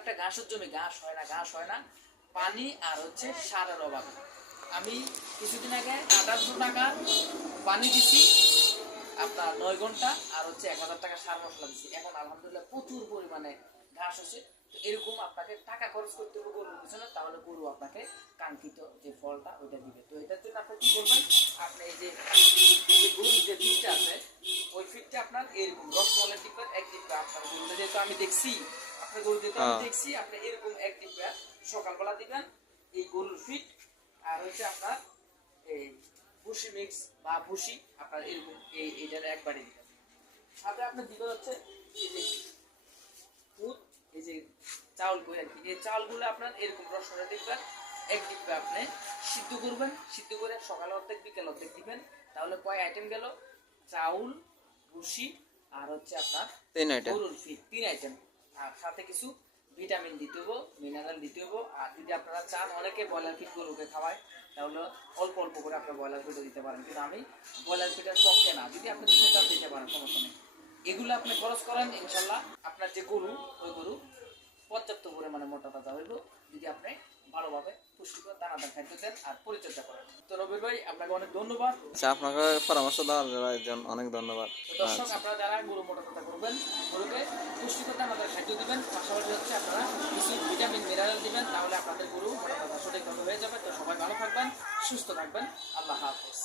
একটা ঘাসের জমি, ঘাস হয় না, পানি আর হচ্ছে সারের অভাবে। আমি কিছুদিন আগে 1800 টাকা পানি দিছি আপনার 9 ঘন্টা, আর হচ্ছে 1000 টাকা সার মশলা দিছি। এখন আলহামদুলিল্লাহ প্রচুর পরিমাণে ঘাস হচ্ছে। তো এরকম আপনাকে টাকা খরচ করতে হবে গরুর পিছনে, তাহলে গরু আপনাকে কাঙ্ক্ষিত যে ফলটা ওইটা দিবে। তো এটার জন্য আপনি কি করবেন, আপনি এই যে গরুর যে ফিটটা আছে, ওই ফিটটা আপনার এরকম রসমলের ডিব্বার এক ডিব্বা, আপনার গরুটা যেহেতু আমি দেখছি, আপনার গরু যেহেতু আমি দেখছি, আপনি এরকম এক ডিব্বা সকালবেলা দিবেন এই গরুর ফিট। আর হচ্ছে আপনার এই ভুসি মিক্স বা ভুসি আপনার এরকম এইটার একবারই দিবেন। সাথে আপনার দিবেন হচ্ছে এই যে দুধ, এই যে চাউল করে আর কি, এই চাউলগুলো আপনার এরকম রসনের দিবেন এক ডিব্বা, আপনি সিদ্ধ করবেন, সিদ্ধ করে সকালে অর্ধেক বিকেল অর্ধেক দিবেন। তাহলে কয় আইটেম গেল, চাউল, ভুসি আর হচ্ছে আপনার 3 আইটেম, গরুর ফিট, 3 আইটেম। আর সাথে কিছু ভিটামিন দিতে হবো, মিনারেল দিতে হবো। আর যদি আপনারা চান অনেকে ব্রয়লার ফিট গরুকে খাওয়ায়, তাহলে অল্প অল্প করে আপনার ব্রয়লার ফিটও দিতে পারেন, কিন্তু আমি ব্রয়লার ফিটের পক্ষে না। যদি আপনি দিতে চান দিতে পারেন, সমস্যা নেই। এগুলো আপনি খরচ করেন, ইনশাল্লাহ আপনার যে গরু, ওই গরু পর্যাপ্ত পরিমাণে মোটা তাজা হইব, যদি আপনি ভালোভাবে পুষ্টিকর দানাদার খাদ্য দেন আর পরিচর্যা করেন। তো রবির ভাই, আপনাকে অনেক ধন্যবাদ। আচ্ছা, আপনাকে পরামর্শ দেওয়ার জন্য অনেক ধন্যবাদ। তো দর্শক, আপনারা যারা গরু মোটা তাজা করবেন, গরুকে পুষ্টিকর দানাদার খাদ্য দিবেন, পাশাপাশি হচ্ছে আপনারা কিছু ভিটামিন মিনারেল দিবেন, তাহলে আপনাদের গরু মোটা তাজা সঠিকভাবে হয়ে যাবে। তো সবাই ভালো থাকবেন, সুস্থ থাকবেন, আল্লাহ হাফেজ।